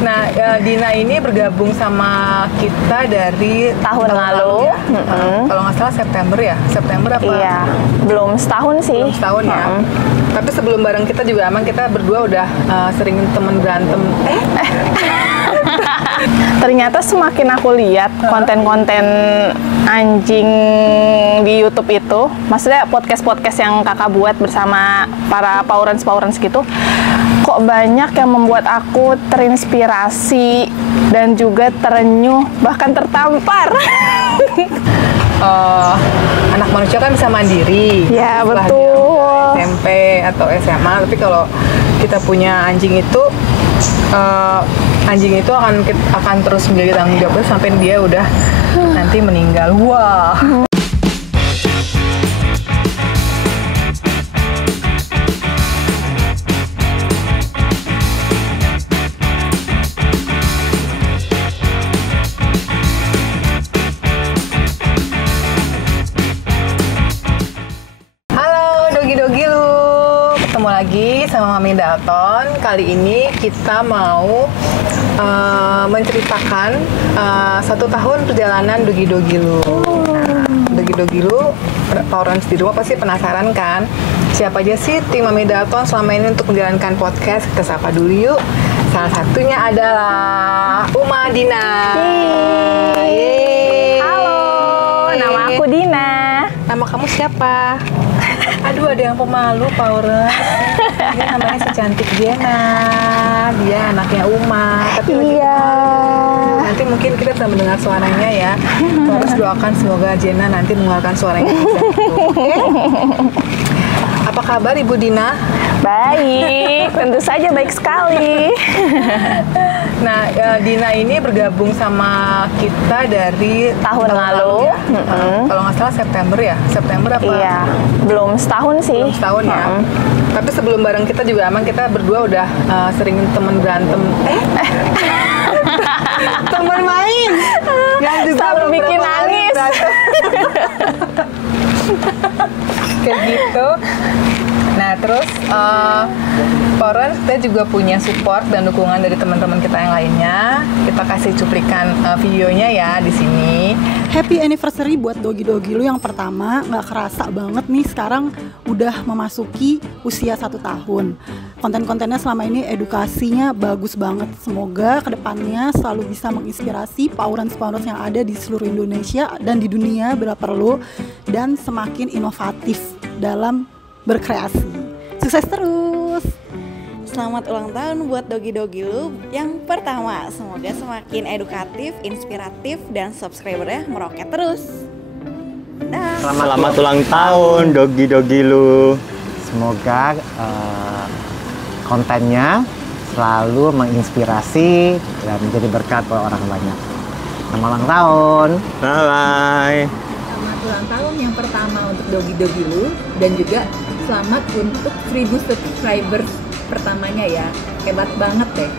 Nah, Dina ini bergabung sama kita dari tahun lalu. Ya. Kalau nggak salah September ya? September apa? Iya, belum setahun sih. Belum setahun ya. Tapi sebelum bareng kita juga emang kita berdua udah sering temen berantem. Ternyata semakin aku lihat konten-konten anjing di YouTube itu, maksudnya podcast-podcast yang kakak buat bersama para Powerance gitu, kok banyak yang membuat aku terinspirasi dan juga terenyuh, bahkan tertampar. Anak manusia kan bisa mandiri. Ya, setelah betul. dia SMP atau SMA, tapi kalau kita punya anjing itu akan terus menjadi tanggung jawabnya sampai dia udah nanti meninggal. Wah. Ketemu lagi sama Mami Dalton. Kali ini kita mau menceritakan 1 tahun perjalanan Dogi Dogilu. Nah, Dogi Dogilu, Powerance di rumah pasti penasaran kan? Siapa aja sih tim Mami Dalton selama ini untuk menjalankan podcast? Kita sapa dulu yuk. Salah satunya adalah Uma Dina. Yeay. Halo, nama aku Dina. Nama kamu siapa? Aduh, ada yang pemalu, Powerance. Dia namanya si cantik Jena. Dia anaknya Uma. Tapi iya. Nanti mungkin kita bisa mendengar suaranya ya. Terus doakan semoga Jena nanti mengeluarkan suaranya. Oke? Apa kabar Ibu Dina? Baik, tentu saja baik sekali. Nah, Dina ini bergabung sama kita dari tahun lalu. Ya. Kalau nggak salah September ya? September apa? Iya, belum setahun sih. Belum setahun ya. Tapi sebelum bareng kita juga emang kita berdua udah sering temen berantem. Temen main. Yang juga selalu bikin nangis. Kayak gitu. Nah, terus Powerance kita juga punya support dan dukungan dari teman-teman kita yang lainnya. Kita kasih cuplikan videonya ya di sini. Happy anniversary buat Dogi Dogilu yang pertama. Nggak kerasa banget nih sekarang udah memasuki usia 1 tahun. Konten-kontennya selama ini edukasinya bagus banget. Semoga kedepannya selalu bisa menginspirasi Powerance yang ada di seluruh Indonesia dan di dunia bila perlu, dan semakin inovatif dalam berkreasi. Sukses terus. Selamat ulang tahun buat Dogi Dogilu yang pertama. Semoga semakin edukatif, inspiratif, dan subscribernya meroket terus. Selamat ulang tahun Dogi Dogilu. Semoga kontennya selalu menginspirasi dan menjadi berkat buat orang banyak. Selamat ulang tahun. Bye. Selamat ulang tahun yang pertama untuk Dogi Dogilu, dan juga selamat untuk 1000 subscribers pertamanya ya. Hebat banget deh.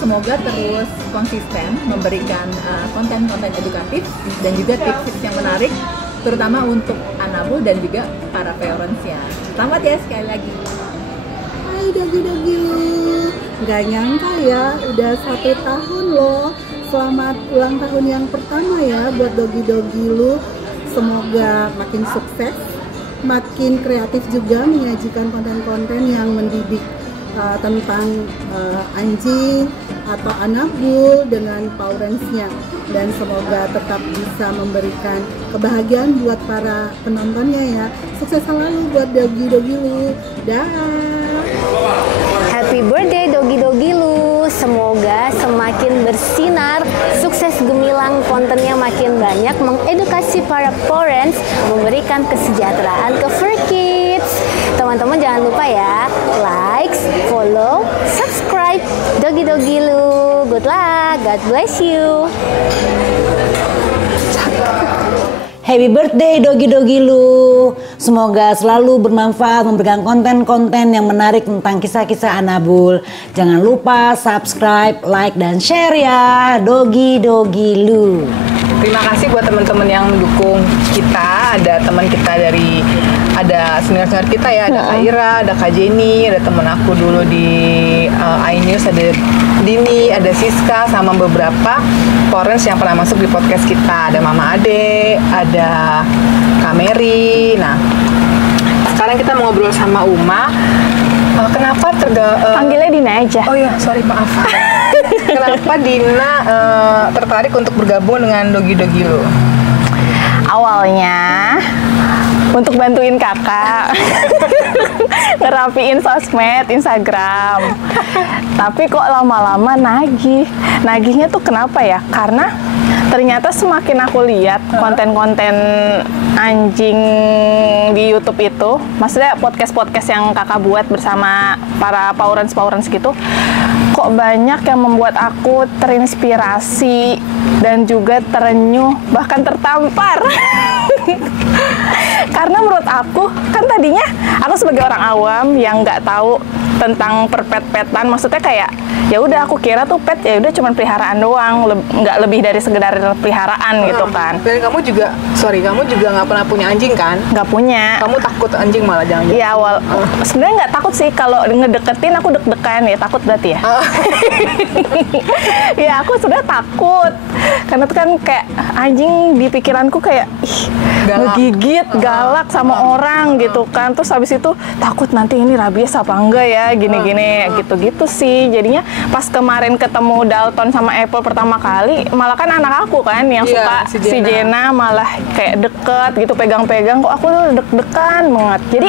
Semoga terus konsisten memberikan konten-konten edukatif dan juga tips-tips yang menarik, terutama untuk Anabu dan juga para parents-nya. Selamat ya sekali lagi. Hai Dogi Dogilu. Nggak nyangka ya udah 1 tahun loh. Selamat ulang tahun yang pertama ya buat Dogi Dogilu. Semoga makin sukses, makin kreatif juga menyajikan konten-konten yang mendidik tentang anjing atau Anabul dengan Powerance-nya, dan semoga tetap bisa memberikan kebahagiaan buat para penontonnya ya. Sukses selalu buat Dogi Dogilu. Dah. Happy birthday Dogi Dogilu. Semoga semakin bersinar, sukses gemilang, kontennya makin banyak, mengedukasi para parents, memberikan kesejahteraan ke fur kids. Teman-teman jangan lupa ya, like, follow, subscribe Dogi Dogilu. Good luck, God bless you. Happy birthday Dogi Dogilu. Semoga selalu bermanfaat, memberikan konten-konten yang menarik tentang kisah-kisah Anabul. Jangan lupa subscribe, like, dan share ya. Dogi Dogilu. Terima kasih buat teman-teman yang mendukung kita. Ada teman kita dari ada senior-senior kita ya, ada Kak Ira, ada Kak Jenny, ada temen aku dulu di iNews, ada Dini, ada Siska, sama beberapa foreigners yang pernah masuk di podcast kita. Ada Mama Ade, ada Kak Mary. Nah, sekarang kita mau ngobrol sama Uma. Kenapa panggilnya Dina aja. Oh iya, sorry, maaf. Kenapa Dina tertarik untuk bergabung dengan Dogi Dogi Lu? Awalnya untuk bantuin kakak ngerapiin sosmed, Instagram. Tapi kok lama-lama nagihnya tuh kenapa ya? Karena ternyata semakin aku lihat konten-konten anjing di YouTube itu, maksudnya podcast-podcast yang kakak buat bersama para Powerens gitu, kok banyak yang membuat aku terinspirasi dan juga terenyuh, bahkan tertampar. Karena menurut aku, kan tadinya aku sebagai orang awam yang nggak tahu tentang perpet-petan, maksudnya kayak ya udah aku kira tuh pet ya udah cuma peliharaan doang, nggak lebih dari sekedar peliharaan gitu kan. Dan kamu juga nggak pernah punya anjing kan? Nggak punya. Kamu takut anjing malah jangan? Iya awal sebenarnya nggak takut sih, kalau ngedeketin aku deg-degan ya, takut berarti ya. Ya aku sudah takut karena tuh kan kayak anjing di pikiranku kayak ngegigit, galak sama orang gitu kan. Terus habis itu takut nanti ini rabies apa enggak ya, gini-gini gitu-gitu sih. Jadinya pas kemarin ketemu Dalton sama Apple pertama kali, malah kan anak aku kan yang suka si Jenna malah kayak deket gitu, pegang-pegang, kok aku deg-degan banget. Jadi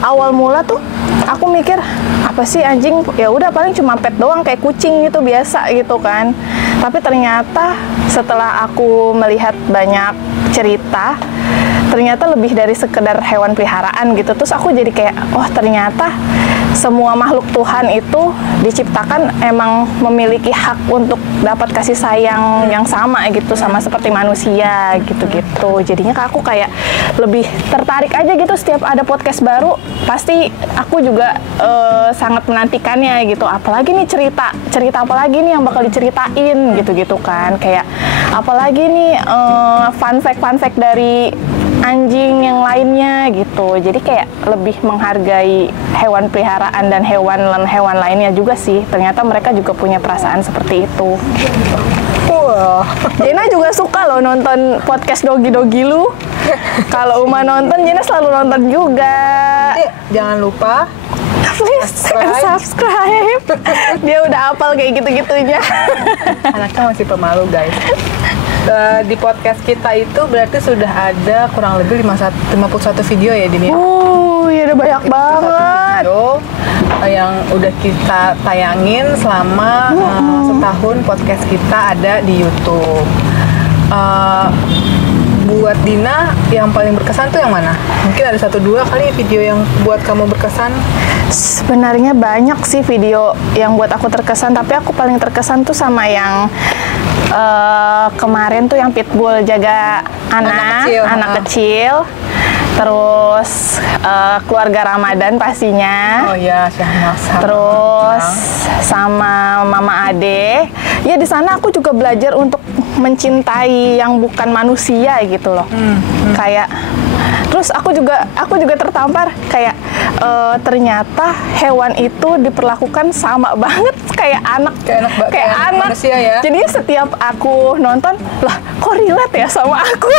awal mula tuh aku mikir apa sih anjing, ya udah paling cuma pet doang kayak kucing gitu biasa gitu kan. Tapi ternyata setelah aku melihat banyak cerita, ternyata lebih dari sekedar hewan peliharaan gitu. Terus aku jadi kayak, oh ternyata semua makhluk Tuhan itu diciptakan emang memiliki hak untuk dapat kasih sayang yang sama gitu, sama seperti manusia gitu-gitu. Jadinya aku kayak lebih tertarik aja gitu, setiap ada podcast baru pasti aku juga sangat menantikannya gitu. Apalagi nih cerita apa lagi nih yang bakal diceritain gitu-gitu kan. Kayak apalagi nih fun fact dari anjing yang lainnya gitu. Jadi kayak lebih menghargai hewan peliharaan dan hewan lainnya juga sih. Ternyata mereka juga punya perasaan seperti itu. Wah, Jenna juga suka loh nonton podcast Dogi Dogi Lu. Kalau Uma nonton, Jenna selalu nonton juga. Jangan lupa please subscribe. Dia udah hafal kayak gitu-gitunya. Anaknya masih pemalu guys. Di podcast kita itu berarti sudah ada kurang lebih 51 video ya Dini? Ya udah banyak banget. Video yang udah kita tayangin selama setahun podcast kita ada di YouTube. Buat Dina yang paling berkesan tuh yang mana? Mungkin ada 1-2 kali video yang buat kamu berkesan? Sebenarnya banyak sih video yang buat aku terkesan, tapi aku paling terkesan tuh sama yang kemarin tuh yang Pitbull jaga anak kecil. Terus keluarga Ramadan pastinya. Oh iya, Syahnas. Terus sama Mama Ade. Ya di sana aku juga belajar untuk mencintai yang bukan manusia gitu loh. Kayak terus aku juga tertampar kayak ternyata hewan itu diperlakukan sama banget kayak anak manusia ya. Jadi setiap aku nonton, lah kok relate ya sama aku.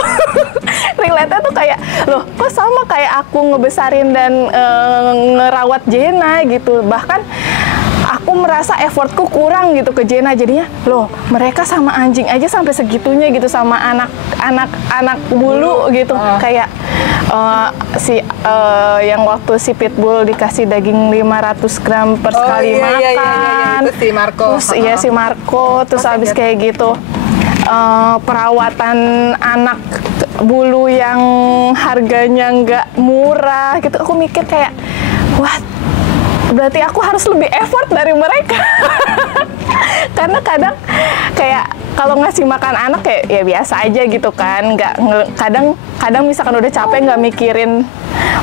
Relate-nya tuh kayak, loh kok sama kayak aku ngebesarin dan ngerawat Jenna gitu. Bahkan aku merasa effortku kurang gitu ke Jenna, jadinya loh mereka sama anjing aja sampai segitunya gitu, sama anak bulu gitu. Kayak yang waktu si Pitbull dikasih daging 500 gram per sekali makan. Itu si Marco. Terus si Marco, terus habis kayak gitu perawatan anak bulu yang harganya nggak murah gitu. Aku mikir kayak, wah berarti aku harus lebih effort dari mereka. Karena kadang kayak kalau ngasih makan anak ya biasa aja gitu kan, kadang misalkan udah capek nggak mikirin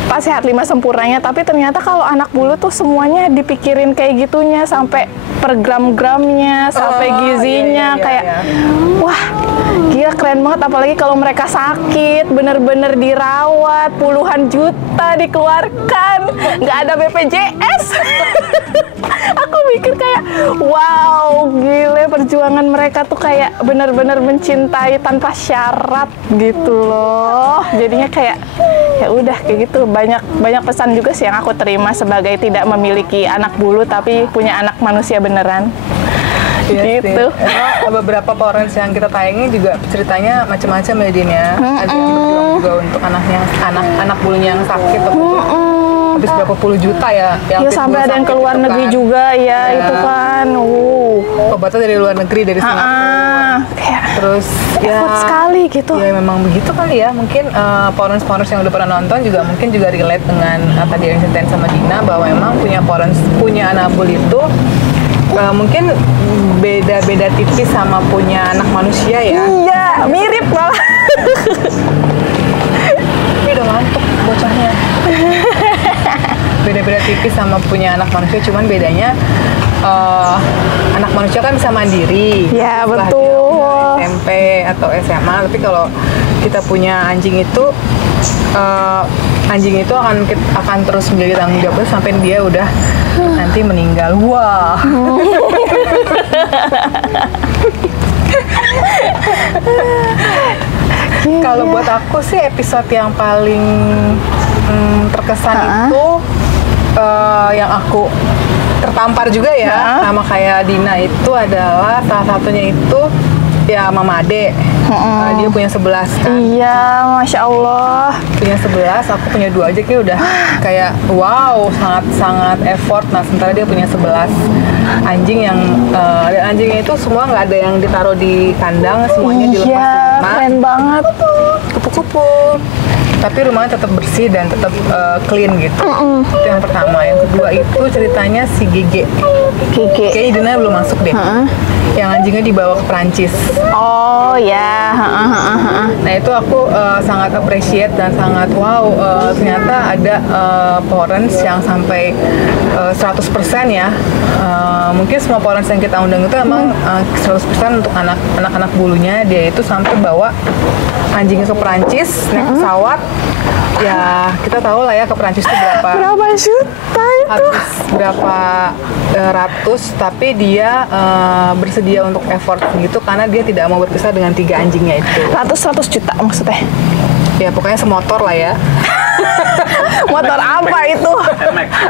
pas sehat 5 sempurnanya, tapi ternyata kalau anak bulu tuh semuanya dipikirin kayak gitunya, sampai per gram-gramnya, sampai gizinya. Kayak wah gila Iya keren banget, apalagi kalau mereka sakit, bener-bener dirawat, puluhan juta dikeluarkan, nggak ada BPJS. Aku mikir kayak, wow, gile perjuangan mereka tuh kayak bener-bener mencintai tanpa syarat gitu loh. Jadinya kayak, ya udah kayak gitu. Banyak pesan juga sih yang aku terima sebagai tidak memiliki anak bulu tapi punya anak manusia beneran. Iya Gitu. sih. Emang beberapa Powerens yang kita tayangi juga ceritanya macam-macam ya Din ya. Ada yang berjuang juga untuk anak bulunya yang sakit habis berapa puluh juta ya. Ya sampai ada yang ke luar negeri juga ya, itu kan. Obatnya dari luar negeri, dari Singapura. Kayak Terus effort sekali gitu. Ya memang begitu kali ya. Mungkin Powerens yang udah pernah nonton juga mungkin juga relate dengan tadi yang ceritain sama Dina bahwa memang punya anabul itu mungkin beda-beda tipis sama punya anak manusia ya. Iya, mirip malah. Ini udah ngantuk bocahnya. Beda-beda tipis sama punya anak manusia, cuman bedanya anak manusia kan bisa mandiri. Ya, Setelah betul. dia SMP atau SMA, tapi kalau kita punya anjing itu akan terus menjadi tanggung jawabnya sampai dia udah nanti meninggal. Wah. Kalau buat aku sih episode yang paling terkesan itu yang aku tertampar juga ya sama kayak Dina itu adalah salah satunya itu ya Mama Ade. Dia punya 11 kan. Iya, Masya Allah. Punya 11, aku punya 2 aja kayak udah kayak wow, sangat effort. Nah sementara dia punya 11 anjing yang dan anjingnya itu semua nggak ada yang ditaruh di kandang, semuanya dilepas di rumah. Keren banget. Kupu-kupu. Tapi rumahnya tetap bersih dan tetap clean gitu. Itu yang pertama. Yang kedua itu ceritanya si Gege. Kayaknya Dina belum masuk deh. Yang anjingnya dibawa ke Perancis. Oh ya. Nah itu aku sangat appreciate dan sangat wow. Ternyata ada Powerens yang sampai 100% ya. Mungkin semua Powerens yang kita undang itu emang 100% untuk anak-anak bulunya. Dia itu sampai bawa anjingnya ke Perancis naik pesawat. Ya kita tahu lah ya ke Perancis itu berapa juta itu. habis berapa ratus, tapi dia bersedia untuk effort gitu karena dia tidak mau berpisah dengan 3 anjingnya itu. 100 juta maksudnya? Ya pokoknya semotor lah ya. Motor apa itu?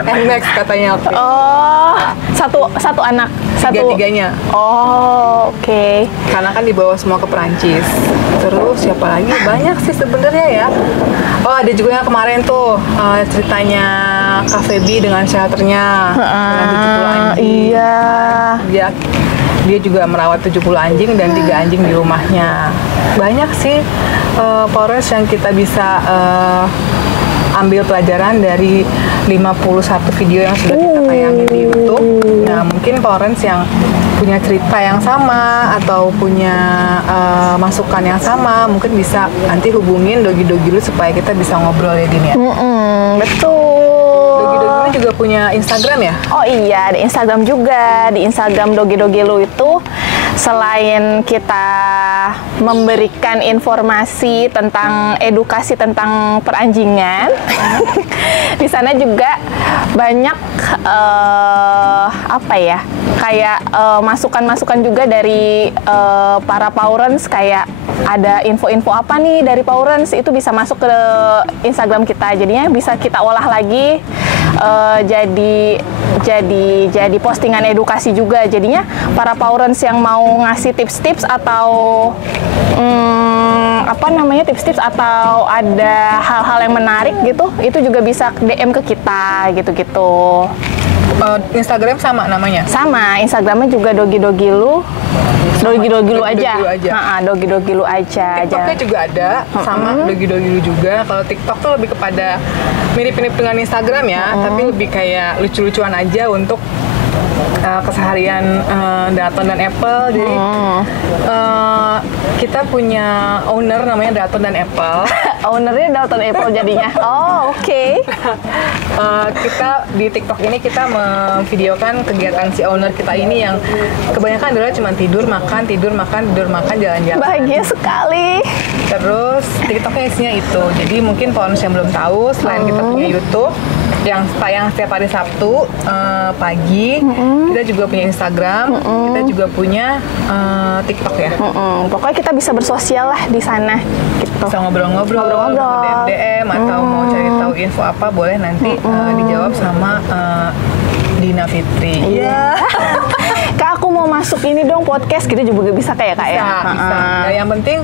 NMAX katanya. Oh, satu anak. Tiga-tiganya. Oh, oke. Karena kan dibawa semua ke Perancis. Terus siapa lagi? Banyak sih sebenarnya ya. Oh ada juga yang kemarin tuh ceritanya Kak Feby dengan shelternya dengan 70 anjing. Iya. Dia juga merawat 70 anjing dan 3 anjing di rumahnya. Banyak sih Powerens yang kita bisa ambil pelajaran dari 51 video yang sudah kita tayangin di YouTube. Nah, mungkin Powerens yang punya cerita yang sama atau punya masukan yang sama, mungkin bisa nanti hubungin Dogi-Dogi Lu supaya kita bisa ngobrol ya Din ya. Betul. Dogi-Dogi Lu juga punya Instagram ya? Oh iya, di Instagram juga. Di Instagram Dogi-Dogi Lu itu selain kita memberikan informasi tentang edukasi tentang peranjingan, di sana juga banyak apa ya, kayak masukan-masukan juga dari para Powerens, kayak ada info-info apa nih dari Powerens itu bisa masuk ke Instagram kita, jadinya bisa kita olah lagi jadi postingan edukasi juga. Jadinya para Powerens yang mau ngasih tips-tips atau tips-tips atau ada hal-hal yang menarik gitu, itu juga bisa DM ke kita gitu-gitu. Instagram sama namanya? Sama, Instagramnya juga Dogi-Dogi Lu. Dogi-Dogi Lu aja. Dogi-Dogi Lu aja. TikToknya juga ada, sama Dogi-Dogi Lu juga. Kalau TikTok tuh lebih kepada mirip-mirip dengan Instagram ya, tapi lebih kayak lucu-lucuan aja untuk keseharian Daton dan Apple. Jadi kita punya owner namanya Daton dan Apple. Ownernya Dalton April jadinya. Oh, oke. Kita di TikTok ini kita memvideokan kegiatan si owner kita ini yang kebanyakan adalah cuma tidur, makan, jalan-jalan. Bahagia sekali. Terus TikToknya isinya itu. Jadi mungkin Powerens yang belum tahu, selain kita punya YouTube yang tayang setiap hari Sabtu pagi, kita juga punya Instagram, kita juga punya TikTok ya. Pokoknya kita bisa bersosial lah di sana. Gitu. Bisa ngobrol-ngobrol, DM atau mau cari tahu info apa boleh nanti dijawab sama Dina Fitri. Iya. Kak, aku mau masuk ini dong podcast gitu juga bisa kayak Kak ya. Bisa. Ya, yang penting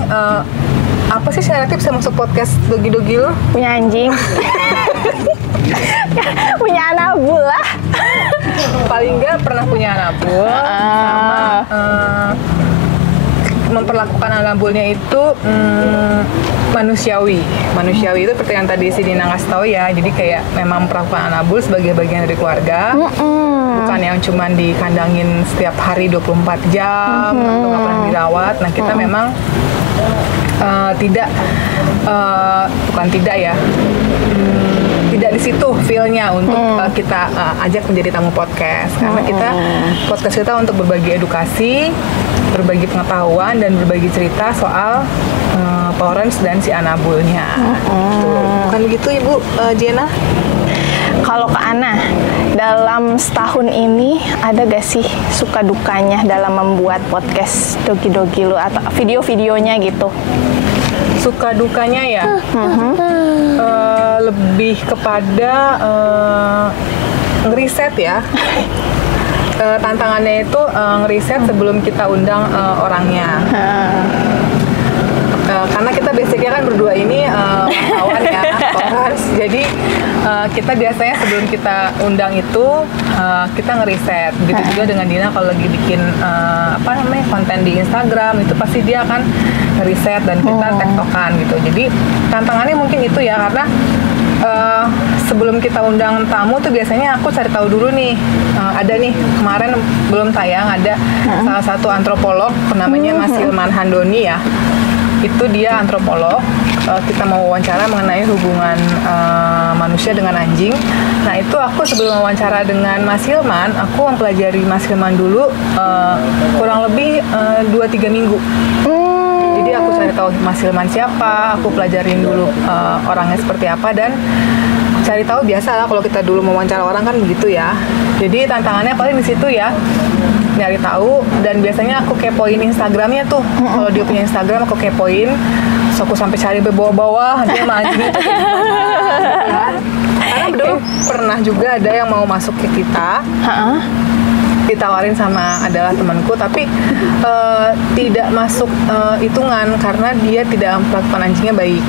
apa sih syaratnya bisa masuk podcast Dogi-Dogi lu? Punya anjing. Punya anabul lah. Paling nggak pernah punya anabul sama memperlakukan anabulnya itu manusiawi itu seperti yang tadi si Dina ngasih tahu ya. Jadi kayak memang memperlakukan anabul sebagai bagian dari keluarga, bukan yang cuman dikandangin setiap hari 24 jam atau nggak pernah dirawat. Nah kita memang tidak di situ feel-nya untuk kita ajak menjadi tamu podcast, karena podcast kita untuk berbagi edukasi, berbagi pengetahuan dan berbagi cerita soal Powerens dan si anabulnya. Bukan begitu Ibu Jena? Kalau Kak Ana, dalam setahun ini ada gak sih suka dukanya dalam membuat podcast Dogi-Dogi lu atau video-videonya gitu? Suka dukanya ya? Lebih kepada ngeriset ya. Tantangannya itu ngeriset sebelum kita undang orangnya. Karena kita basicnya kan berdua ini kawan ya, jadi kita biasanya sebelum kita undang itu kita ngeriset. Begitu juga dengan Dina kalau lagi bikin konten di Instagram itu pasti dia akan ngeriset dan kita tektokan gitu. Jadi tantangannya mungkin itu ya, karena sebelum kita undang tamu tuh biasanya aku cari tahu dulu nih, ada nih kemarin belum tayang ada salah satu antropolog namanya Mas Hilman Handoni ya. Itu dia antropolog, kita mau wawancara mengenai hubungan manusia dengan anjing. Nah itu aku sebelum wawancara dengan Mas Hilman, aku mempelajari Mas Hilman dulu kurang lebih 2-3 minggu. Jadi aku cari tahu Mas Hilman siapa, aku pelajarin dulu orangnya seperti apa, dan cari tahu biasa lah kalau kita dulu mau wawancara orang kan begitu ya. Jadi tantangannya paling di situ ya, nyari tahu, dan biasanya aku kepoin Instagramnya tuh. Kalau dia punya Instagram aku kepoin, so aku sampai cari bawah-bawah dia sama anjing itu kan. Karena dulu pernah juga ada yang mau masuk ke kita, ditawarin sama adalah temanku, tapi tidak masuk hitungan karena dia tidak memperlakukan anjingnya baik.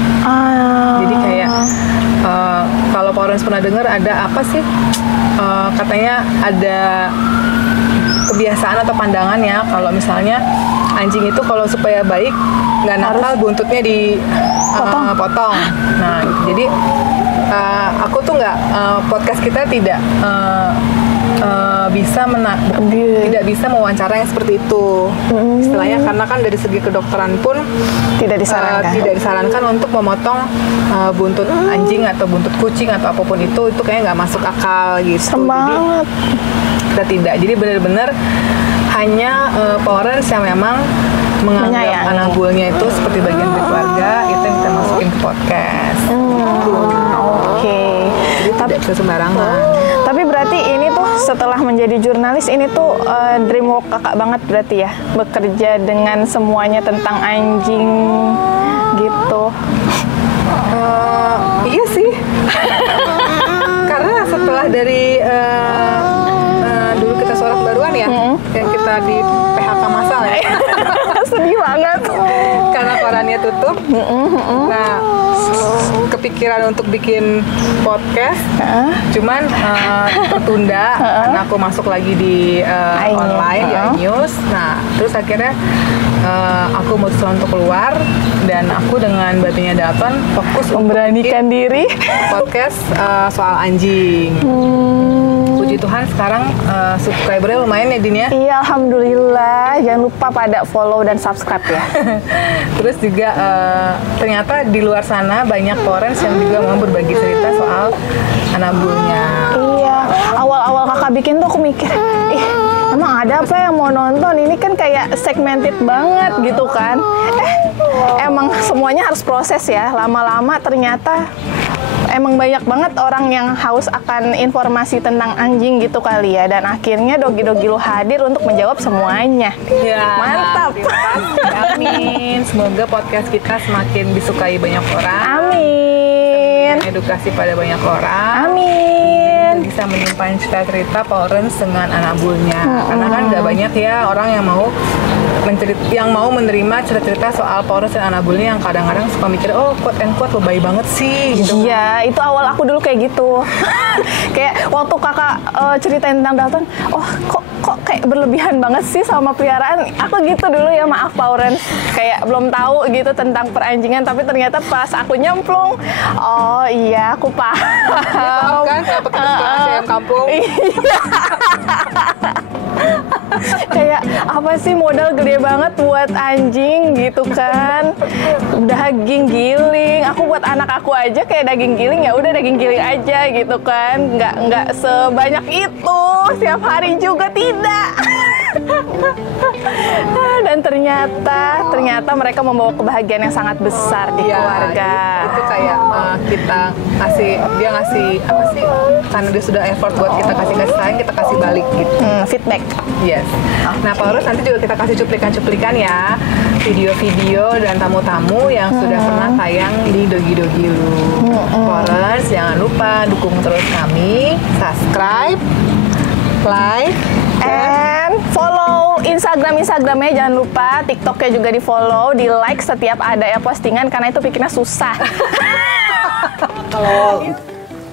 Jadi kayak kalau Powerens pernah dengar ada apa sih? Katanya ada kebiasaan atau pandangannya kalau misalnya anjing itu kalau supaya baik nggak nakal buntutnya dipotong. Nah jadi aku tuh nggak podcast kita tidak tidak bisa mewawancara yang seperti itu istilahnya, karena kan dari segi kedokteran pun tidak disarankan untuk memotong buntut anjing atau buntut kucing atau apapun itu kayaknya nggak masuk akal gitu. Serem banget. Kita tidak, jadi benar-benar hanya Powerens yang memang menganggap anabulnya itu seperti bagian dari keluarga, itu yang kita masukin ke podcast. Jadi tidak bisa sembarangan. Tapi berarti ini tuh setelah menjadi jurnalis ini tuh dream work kakak banget berarti ya, bekerja dengan semuanya tentang anjing gitu. Iya sih. Karena setelah dari dulu kita Suara Pembaruan ya, yang kita di PHK massal ya. Sedih banget. Karena korannya tutup. Nah, kepikiran untuk bikin podcast, cuman tertunda karena aku masuk lagi di online di iNews. Nah, terus akhirnya aku memutuskan untuk keluar, dan aku dengan Batinnya Dalton fokus memberanikan diri podcast soal anjing. Puji Puji Tuhan sekarang subscribernya lumayan ya Din ya. Iya, alhamdulillah. Jangan lupa pada follow dan subscribe ya. Terus juga ternyata di luar sana banyak parents yang juga mau berbagi cerita soal anabulnya. Iya, awal-awal kakak bikin tuh aku mikir, emang ada apa yang mau nonton? Ini kan kayak segmented banget gitu kan. Emang semuanya harus proses ya. Lama-lama ternyata emang banyak banget orang yang haus akan informasi tentang anjing gitu kali ya. Dan akhirnya Dogi-Dogi Lu hadir untuk menjawab semuanya. Ya, mantap. Terima kasih. Amin. Semoga podcast kita semakin disukai banyak orang. Amin. Edukasi pada banyak orang. Amin. Bisa menyimpan cerita-cerita parents dengan anabulnya. Karena kan nggak banyak ya orang yang mau menerima cerita-cerita soal parents dan anabulnya, yang kadang-kadang suka mikir, oh quote and quote lebay banget sih gitu. Iya, itu awal aku dulu kayak gitu. Kayak waktu kakak ceritain tentang Dalton, oh kok kayak berlebihan banget sih sama peliharaan. Aku gitu dulu ya, maaf parents, kayak belum tahu gitu tentang peranjingan, tapi ternyata pas aku nyemplung, oh iya aku paham. Paham kan kenapa kita suka ayam kampung? Iya. Kayak apa sih, modal gede banget buat anjing gitu kan, daging giling. Aku buat anak aku aja kayak daging giling, ya udah daging giling aja gitu kan, nggak sebanyak itu setiap hari juga tidak. Dan ternyata mereka membawa kebahagiaan yang sangat besar di keluarga. Itu kayak dia ngasih apa sih, karena dia sudah effort buat kita kasih sayang, kita kasih balik gitu. Feedback. Yes. Nah, Paulus nanti juga kita kasih cuplikan-cuplikan ya, video-video dan tamu-tamu yang sudah pernah tayang di Dogi-Dogi Lu. Paulus, jangan lupa dukung terus kami, subscribe, like, and follow Instagramnya, jangan lupa. TikToknya juga di follow, di like setiap ada ya postingan, karena itu bikinnya susah. Kalau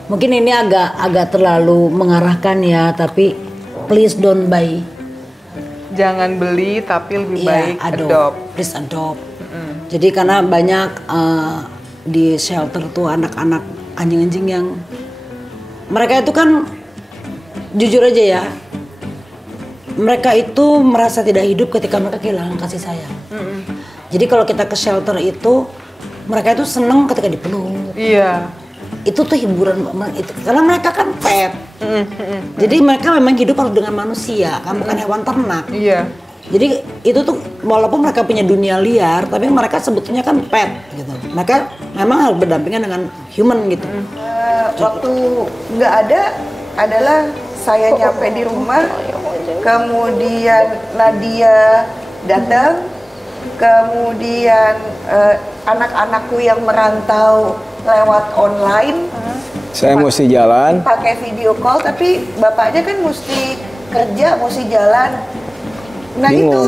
mungkin ini agak terlalu mengarahkan ya, tapi please don't buy. Jangan beli, tapi lebih baik adopt. Please adopt. Jadi karena banyak di shelter tuh anak-anak anjing-anjing yang mereka itu kan jujur aja ya, mereka itu merasa tidak hidup ketika mereka kehilangan kasih sayang. Jadi kalau kita ke shelter itu, mereka itu seneng ketika dipeluk. Iya. Itu tuh hiburan itu, karena mereka kan pet. Jadi mereka memang hidup harus dengan manusia, kan bukan hewan ternak. Iya. Jadi itu tuh walaupun mereka punya dunia liar, tapi mereka sebetulnya kan pet gitu. Mereka memang harus berdampingan dengan human gitu. Waktu nggak ada adalah saya nyampe di rumah, kemudian Nadia datang, kemudian anak-anakku yang merantau lewat online. Saya mesti jalan. Pakai video call, tapi bapaknya kan mesti kerja, mesti jalan. Nah bingung. Itu,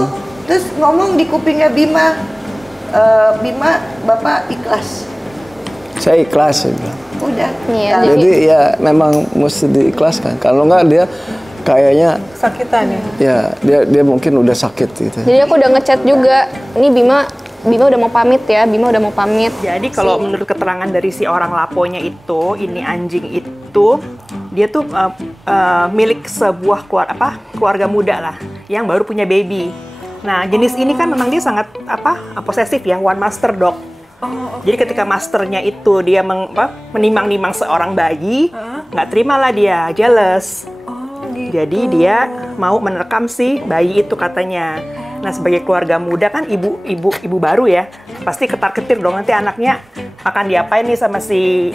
terus ngomong di kupingnya Bima, Bima, bapak ikhlas. Saya ikhlas, saya bilang. Udah. Iya, jadi ya memang mesti diikhlaskan. Kalau nggak dia kayaknya sakitan ya. Ya dia mungkin udah sakit gitu. Jadi aku udah ngechat juga, ini Bima udah mau pamit ya, Bima udah mau pamit. Jadi kalau menurut keterangan dari si orang laponya itu, ini anjing itu dia tuh milik sebuah keluarga muda lah yang baru punya baby. Nah jenis ini kan memang dia sangat posesif ya, one master dog. Jadi ketika masternya itu dia menimang-nimang seorang bayi, nggak terimalah dia, jealous. Jadi dia mau menerkam si bayi itu katanya. Nah sebagai keluarga muda kan ibu baru ya, pasti ketar-ketir dong nanti anaknya akan diapain nih sama si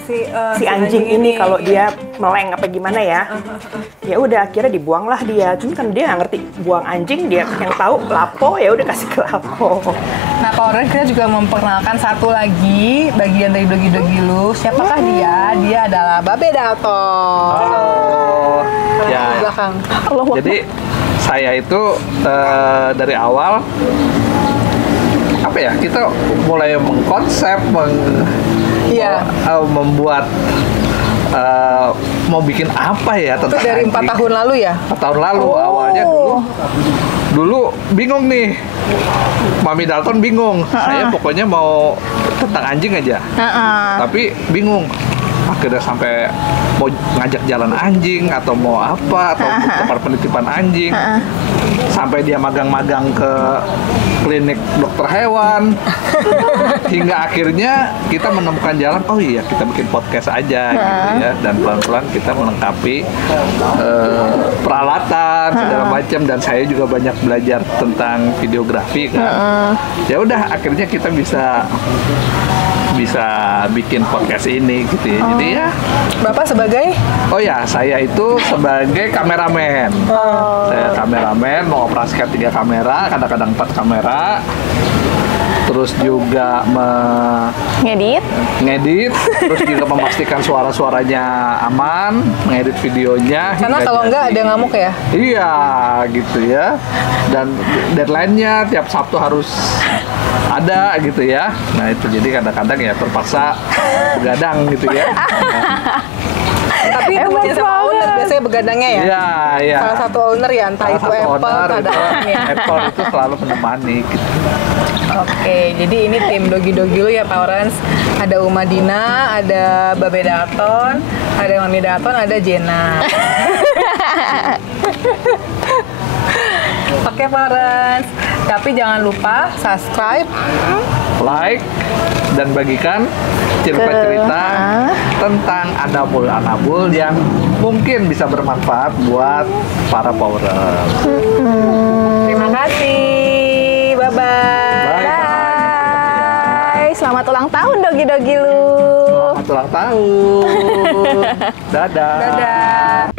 anjing ini kalau dia meleng apa gimana ya. Ya udah akhirnya dibuanglah dia. Cuma kan dia nggak ngerti buang anjing, dia yang tahu lapo, ya udah kasih ke lapo. Nah Pak Orren, kita juga memperkenalkan satu lagi bagian dari Dogi-Dogi Lu. Siapakah dia? Dia adalah Babe Dalton. Halo. Ya. Belakang. Jadi saya itu dari awal kita mulai mengkonsep, membuat mau bikin apa ya tentang itu dari 4 tahun lalu ya? 4 tahun lalu awalnya dulu bingung nih, Mami Dalton bingung. Saya pokoknya mau tentang anjing aja, tapi bingung akhirnya sampai mau ngajak jalan anjing atau mau apa atau tempat penitipan anjing, sampai dia magang-magang ke klinik dokter hewan, hingga akhirnya kita menemukan jalan, oh iya kita bikin podcast aja gitu ya, dan pelan-pelan kita melengkapi peralatan segala macam, dan saya juga banyak belajar tentang videografi kan. Ya udah akhirnya kita bisa bikin podcast ini gitu ya. Jadi ya. Bapak sebagai? Oh ya, saya itu sebagai kameramen. Saya kameramen, mengoperasikan 3 kamera, kadang-kadang 4 kamera. Terus juga ngedit, terus juga memastikan suara-suaranya aman, ngedit videonya. Karena kalau enggak ada ngamuk ya? Iya, gitu ya. Dan deadline-nya tiap Sabtu harus ada gitu ya. Nah itu jadi kadang-kadang ya terpaksa begadang gitu ya. Tapi temennya sama owner biasanya begadangnya ya? Iya, iya. Salah satu owner ya, entah itu Apple, kadang-kadang Apple itu selalu menemani gitu. Oke, jadi ini tim Dogi-Dogi lu ya Pak Orans. Ada Uma Dina, ada Babe Dalton, ada Mami Dalton, ada Jena. Oke Pak Orans, tapi jangan lupa subscribe, like, dan bagikan cerita-cerita tentang anabul-anabul yang mungkin bisa bermanfaat buat para Powerers. Terima kasih, bye-bye. Bye. Selamat ulang tahun Dogi-Dogi lu. Selamat ulang tahun. Dadah. Dadah.